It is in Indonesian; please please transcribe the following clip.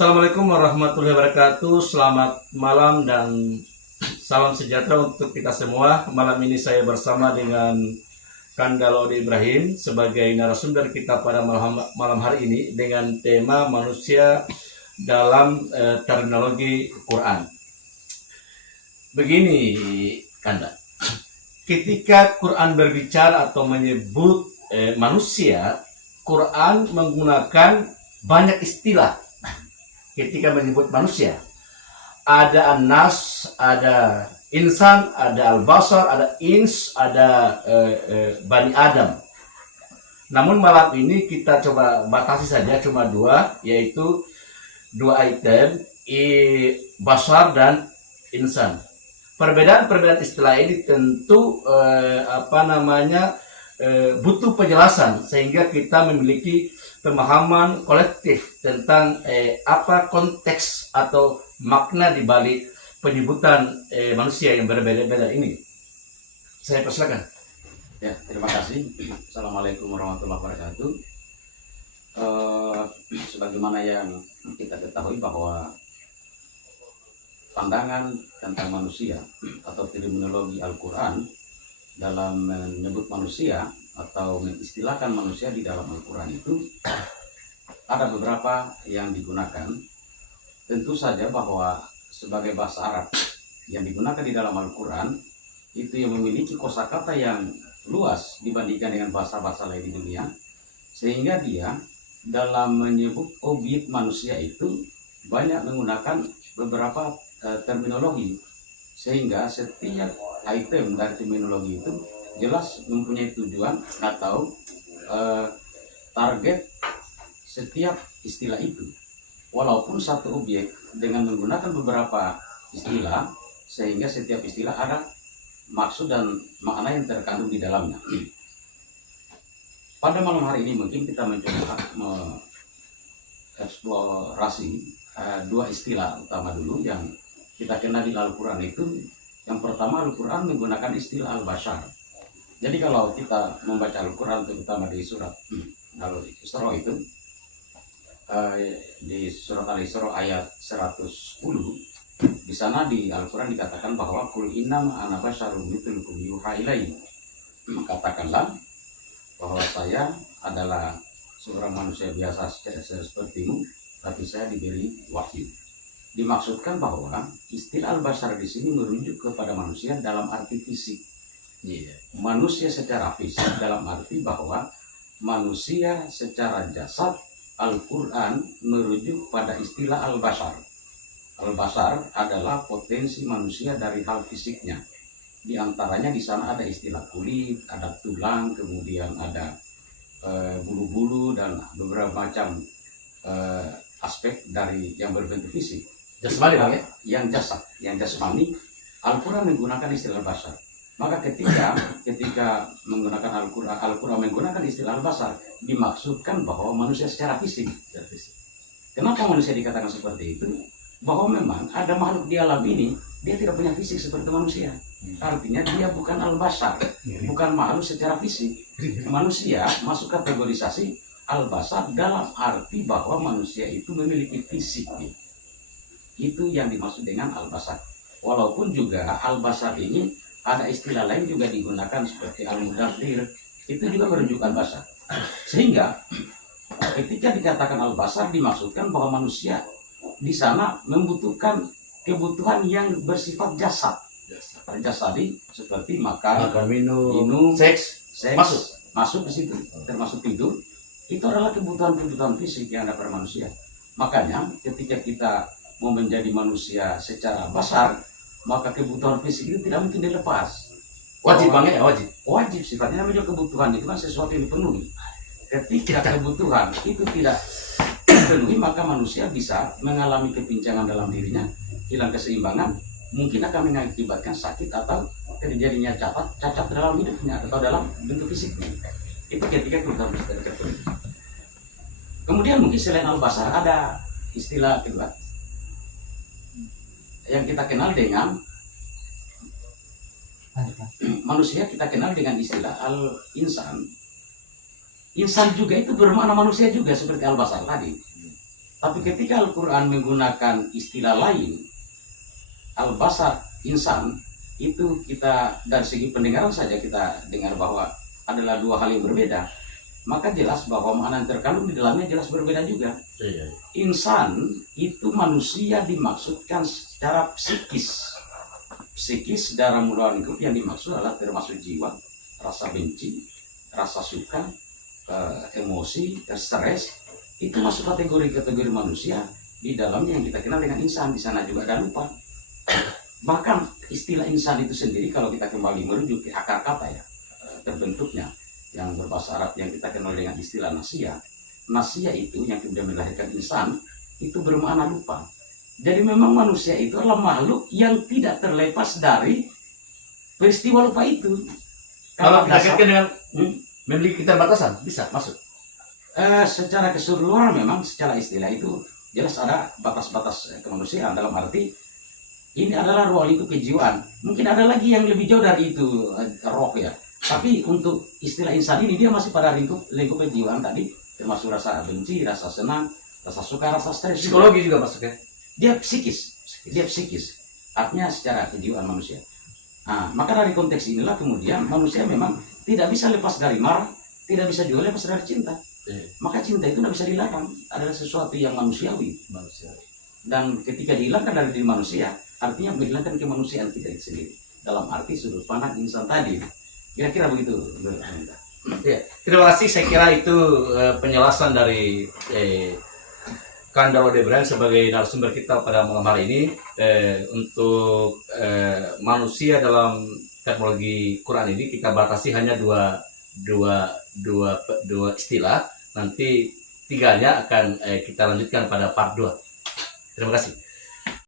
Assalamualaikum warahmatullahi wabarakatuh. Selamat malam dan salam sejahtera untuk kita semua. Malam ini saya bersama dengan Kanda Laude Ibrahim sebagai narasumber kita pada malam hari ini dengan tema manusia dalam terminologi Quran. Begini Kanda, ketika Quran berbicara atau menyebut manusia, Quran menggunakan banyak istilah. Ketika menyebut manusia, ada an-nas, ada insan, ada al-basar, ada ins, ada bani Adam. Namun malam ini kita coba batasi saja cuma dua, yaitu dua item, basar dan insan. Perbedaan istilah ini tentu butuh penjelasan sehingga kita memiliki pemahaman kolektif tentang apa konteks atau makna di balik penyebutan manusia yang berbeda-beda ini. Saya persilakan. Ya, terima kasih. Assalamualaikum warahmatullahi wabarakatuh. Sebagaimana yang kita ketahui bahwa pandangan tentang manusia atau terminologi Al-Quran dalam menyebut manusia atau mengistilahkan manusia di dalam Al-Quran itu ada beberapa yang digunakan. Tentu saja bahwa sebagai bahasa Arab yang digunakan di dalam Al-Quran itu yang memiliki kosakata yang luas dibandingkan dengan bahasa-bahasa lain di dunia, sehingga dia dalam menyebut objek manusia itu banyak menggunakan beberapa terminologi, sehingga setiap item dari terminologi itu jelas mempunyai tujuan atau target setiap istilah itu. Walaupun satu objek dengan menggunakan beberapa istilah, sehingga setiap istilah ada maksud dan makna yang terkandung di dalamnya. Pada malam hari ini mungkin kita mencoba mengeksplorasi dua istilah utama dulu yang kita kenal di Al-Quran itu. Yang pertama, Al-Quran menggunakan istilah al-bashar. Jadi kalau kita membaca Al-Quran terutama di surat Al-Isra itu, di surat Al-Isra ayat 110, di sana di Al-Quran dikatakan bahwa qul innama ana basyarum mithlukum yuha ilaihi. Katakanlah bahwa saya adalah seorang manusia biasa sepertimu, tapi saya diberi wahyu. Dimaksudkan bahwa istilah al-bashar di sini merujuk kepada manusia dalam arti fisik. Manusia secara fisik dalam arti bahwa manusia secara jasad. Al-Quran merujuk pada istilah al-bashar. Al-bashar adalah potensi manusia dari hal fisiknya. Di antaranya di sana ada istilah kulit, ada tulang, kemudian ada bulu-bulu dan beberapa macam aspek dari yang berbentuk fisik. Jasmani, Bang, ya? Yang jasmani, Al-Quran menggunakan istilah bashar. Maka ketika menggunakan Al-Quran menggunakan istilah al-bashar, dimaksudkan bahwa manusia secara fisik. Kenapa manusia dikatakan seperti itu? Bahwa memang ada makhluk di alam ini, dia tidak punya fisik seperti manusia. Artinya dia bukan al-bashar, bukan makhluk secara fisik. Manusia masuk kategorisasi al-bashar dalam arti bahwa manusia itu memiliki fisik. Itu yang dimaksud dengan al-bashar. Walaupun juga al-bashar ini ada istilah lain juga digunakan seperti al-mudaththir, itu juga merujuk al-bashar. Sehingga ketika dikatakan al-bashar dimaksudkan bahwa manusia di sana membutuhkan kebutuhan yang bersifat jasad. Jasadi seperti makan, minum, seks masuk di situ, termasuk tidur. Itu adalah kebutuhan fisik yang ada pada manusia. Makanya ketika kita mau menjadi manusia secara basar, maka kebutuhan fisik itu tidak mungkin dilepas. Wajib banget ya, wajib sifatnya. Namanya kebutuhan itu kan sesuatu yang dipenuhi. Ketika kebutuhan itu tidak dipenuhi, maka manusia bisa mengalami kepincangan dalam dirinya, hilang keseimbangan, mungkin akan mengakibatkan sakit atau terjadinya cacat dalam hidupnya atau dalam bentuk fisiknya. Itu ketika kebutuhan fisik terpenuhi. Kemudian mungkin selain al-bashar ada istilah kedua yang kita kenal dengan manusia, kita kenal dengan istilah al-insan. Insan juga itu bermakna manusia juga seperti al-bashar tadi. Tapi ketika Al-Quran menggunakan istilah lain, al-basar, insan, itu kita dari segi pendengaran saja kita dengar bahwa adalah dua hal yang berbeda. Maka jelas bahwa makna yang terkandung di dalamnya jelas berbeda juga. Iya. Insan itu manusia dimaksudkan secara psikis. Psikis dalam mulawan hidup yang dimaksud adalah termasuk jiwa, rasa benci, rasa suka, emosi, stres. Itu masuk kategori-kategori manusia di dalamnya yang kita kenal dengan insan. Di sana juga ada lupa. Bahkan istilah insan itu sendiri kalau kita kembali merujuk ke akar kata ya, terbentuknya yang berbahasa Arab yang kita kenal dengan istilah nasia. Nasia itu yang kemudian melahirkan insan itu bermakna lupa. Jadi memang manusia itu adalah makhluk yang tidak terlepas dari peristiwa lupa itu. Kalau kita dasar- kaitkan dengan memiliki keterbatasan, bisa masuk. secara keseluruhan memang secara istilah itu jelas ada batas-batas kemanusiaan, dalam arti ini adalah ruang lingkup kejiwaan. Mungkin ada lagi yang lebih jauh dari itu, roh ya. Tapi untuk istilah insan ini dia masih pada lingkup kejiwaan tadi, termasuk rasa benci, rasa senang, rasa suka, rasa stres. Psikologi juga masuk ya. Dia psikis. Artinya secara kejiwaan manusia. Nah, maka dari konteks inilah kemudian manusia memang tidak bisa lepas dari marah, tidak bisa juga lepas dari cinta. Maka cinta itu tidak bisa dilarang, adalah sesuatu yang manusiawi. Dan ketika dihilangkan dari diri manusia, artinya menghilangkan kemanusiaan kita itu sendiri. Dalam arti sudut pandang insan tadi. Kira-kira begitu. Ya, terima kasih. Saya kira itu penjelasan dari Kandalo Ibrahim sebagai narasumber kita pada malam hari ini untuk manusia dalam teknologi Quran ini kita batasi hanya dua istilah. Nanti tiganya akan kita lanjutkan pada part 2. Terima kasih.